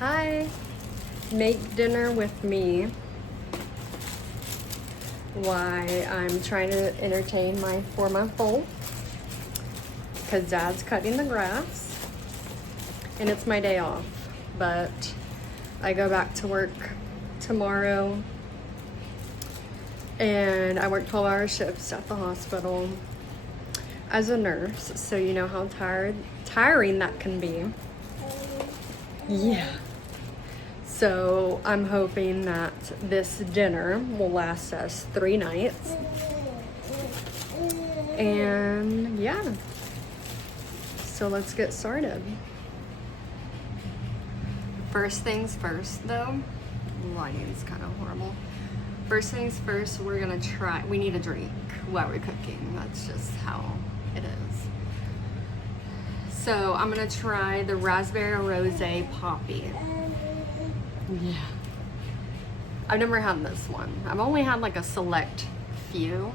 Hi, make dinner with me while I'm trying to entertain my 4-month-old because Dad's cutting the grass and it's my day off, but I go back to work tomorrow and I work 12-hour shifts at the hospital as a nurse, so you know how tiring that can be. Yeah. So I'm hoping that this dinner will last us 3 nights. And yeah. So let's get started. First things first though, lighting's kind of horrible. First things first, we need a drink while we're cooking. That's just how it is. So I'm gonna try the raspberry rosé poppy. Yeah. I've never had this one. I've only had like a select few.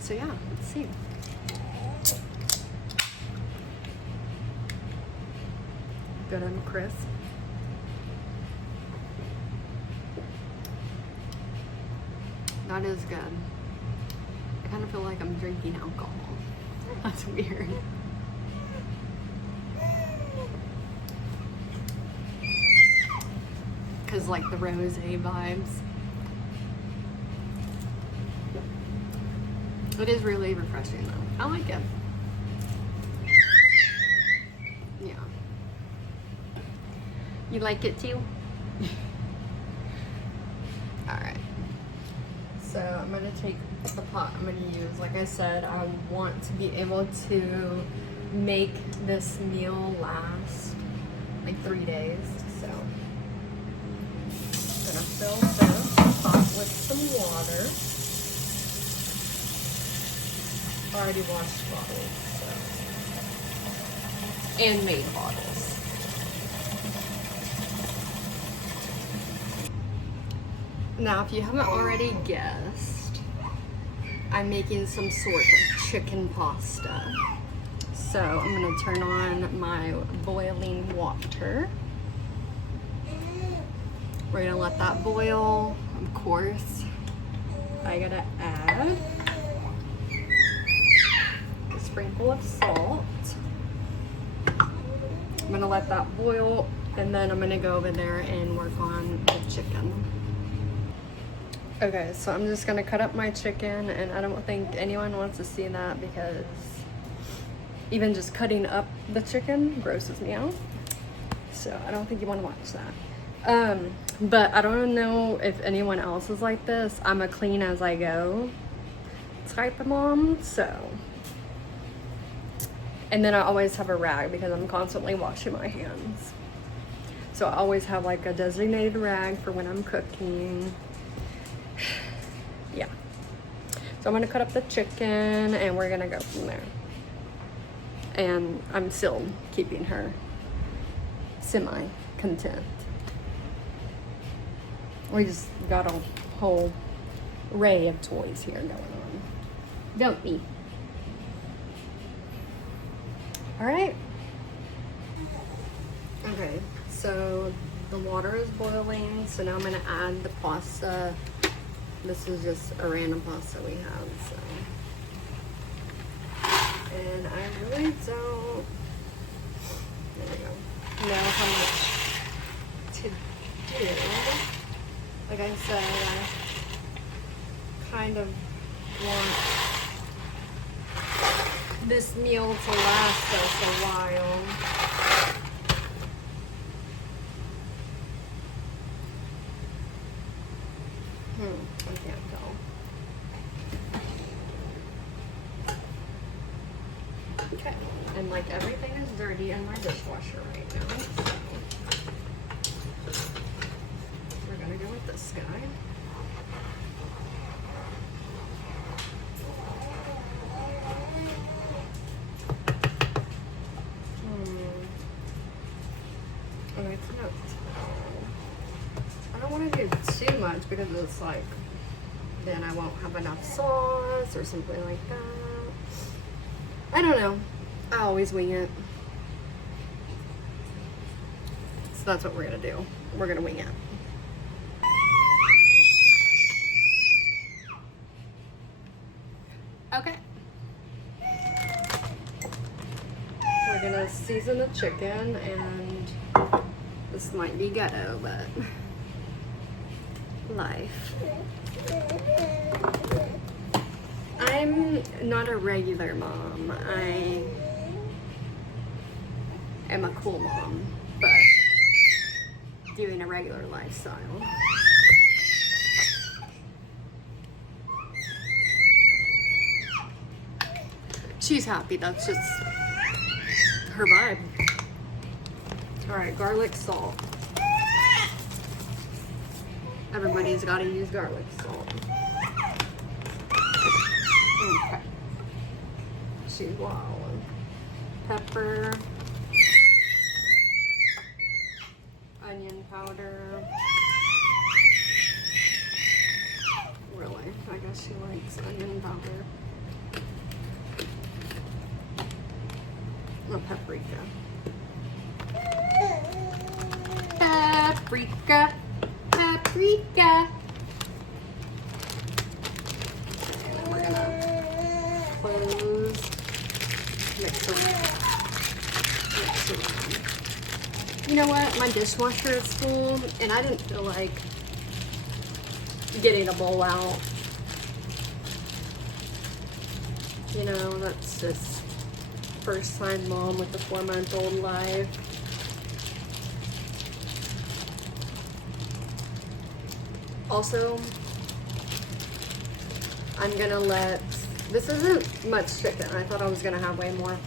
So yeah, let's see. Good and crisp. That is good. I kind of feel like I'm drinking alcohol. That's weird. Cause like the rosé vibes. It is really refreshing though. I like it. Yeah. You like it too? Alright. So I'm gonna take the pot I'm gonna use. Like I said, I want to be able to make this meal last like 3 days. So I'm gonna fill the pot with some water. Already washed bottles, so. And made bottles. Now, if you haven't already guessed, I'm making some sort of chicken pasta. So I'm gonna turn on my boiling water. We're gonna let that boil. Of course, I gotta add a sprinkle of salt. I'm gonna let that boil, and then I'm gonna go over there and work on the chicken. Okay, so I'm just gonna cut up my chicken, and I don't think anyone wants to see that because even just cutting up the chicken grosses me out. So I don't think you wanna watch that. But I don't know if anyone else is like this. I'm a clean as I go type of mom, so. And then I always have a rag because I'm constantly washing my hands. So I always have like a designated rag for when I'm cooking. Yeah. So I'm gonna cut up the chicken and we're gonna go from there. And I'm still keeping her semi-content. We just got a whole array of toys here going on. Don't we? All right. Okay, so the water is boiling, so now I'm gonna add the pasta. This is just a random pasta we have, so. And I really don't, there we go, know how much to do. Like I said, I kind of want this meal to last us a while. I can't tell. Okay, and like everything is dirty in my dishwasher right now, so we're gonna go with this guy. I don't want to do too much because it's like then I won't have enough sauce or something like that. I don't know. I always wing it. that's what we're gonna do. We're gonna wing it. Okay. We're gonna season the chicken, and this might be ghetto, but life. I'm not a regular mom. I am a cool mom, but doing a regular lifestyle. She's happy. That's just her vibe. All right, garlic salt. Everybody's got to use garlic salt. Okay. She's wild. Pepper. Onion powder. Really? I guess she likes onion powder. Oh, paprika. Paprika. Paprika. And we're gonna close, mix around. You know what? My dishwasher is full, and I didn't feel like getting a bowl out. You know, that's just first time mom with a 4-month-old life. Also, I'm gonna let, this isn't much chicken. I thought I was gonna have way more,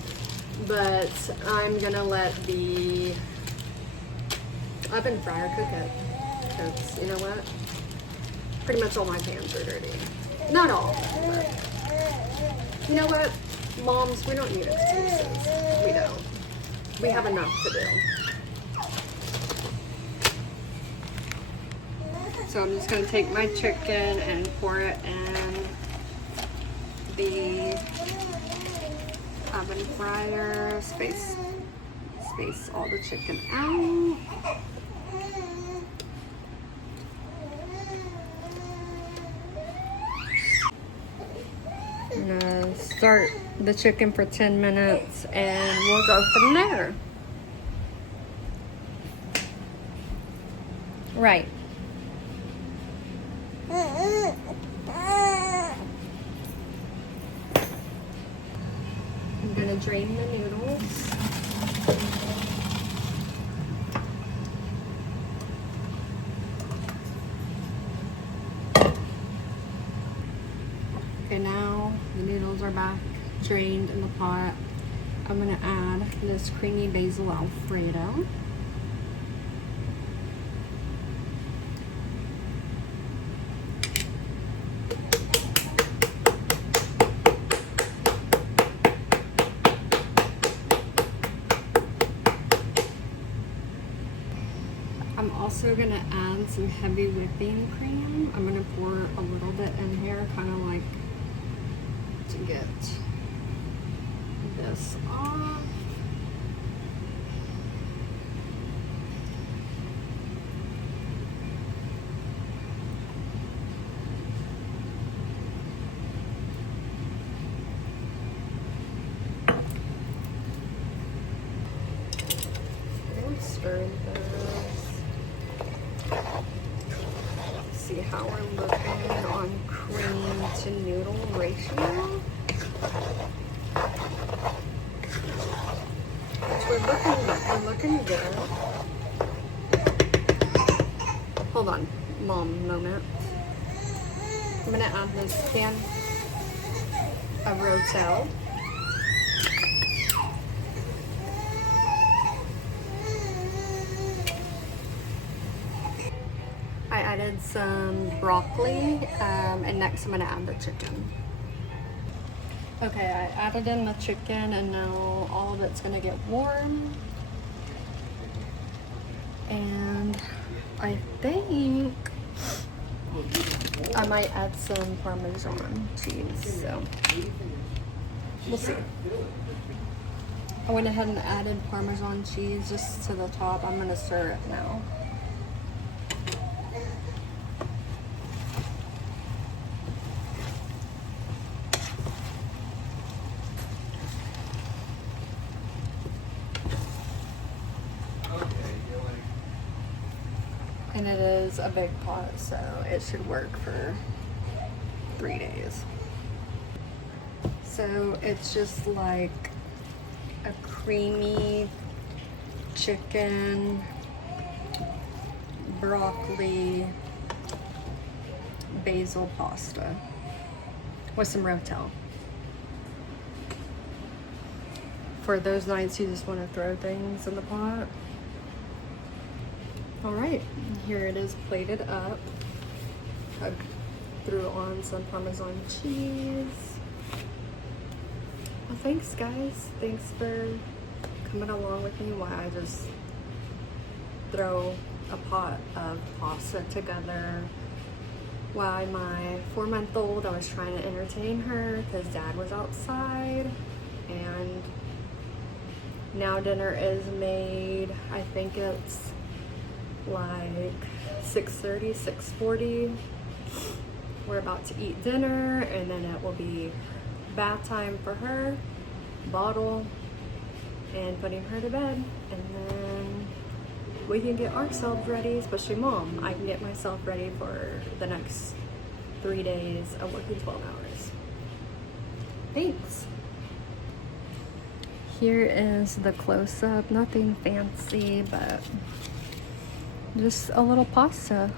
but I'm gonna let the oven fryer cook it. Because, you know what? Pretty much all my pans are dirty. Not all, but you know what? Moms, we don't need excuses. We don't. We have enough to do. So I'm just gonna take my chicken and pour it in the oven fryer. Space all the chicken out. I'm gonna start the chicken for 10 minutes and we'll go from there. Right. I'm gonna drain the noodles. Okay, now the noodles are back drained in the pot. I'm gonna add this creamy basil Alfredo. I'm also gonna add some heavy whipping cream. I'm gonna pour a little bit in here, kind of like to get this off. I'm stirring this. See how we're looking on cream to noodle ratio. We're looking good. Hold on, mom moment. I'm gonna add this can of Rotel. I added some broccoli, and next I'm gonna add the chicken. Okay, I added in the chicken and now all of it's gonna get warm. And I think I might add some Parmesan cheese, so we'll see. I went ahead and added Parmesan cheese just to the top. I'm gonna stir it now. And it is a big pot, so it should work for 3 days. So it's just like a creamy chicken, broccoli, basil pasta with some Rotel. For those nights you just want to throw things in the pot. All right, here it is plated up. I threw on some Parmesan cheese. Well, thanks guys. Thanks for coming along with me while I just throw a pot of pasta together. While my 4-month-old, I was trying to entertain her because Dad was outside, and now dinner is made. I think it's like 6:30, 6:40. We're about to eat dinner, and then it will be bath time for her, bottle, and putting her to bed, and then we can get ourselves ready, especially Mom. I can get myself ready for the next 3 days of working 12 hours. Thanks. Here is the close-up. Nothing fancy, but just a little pasta.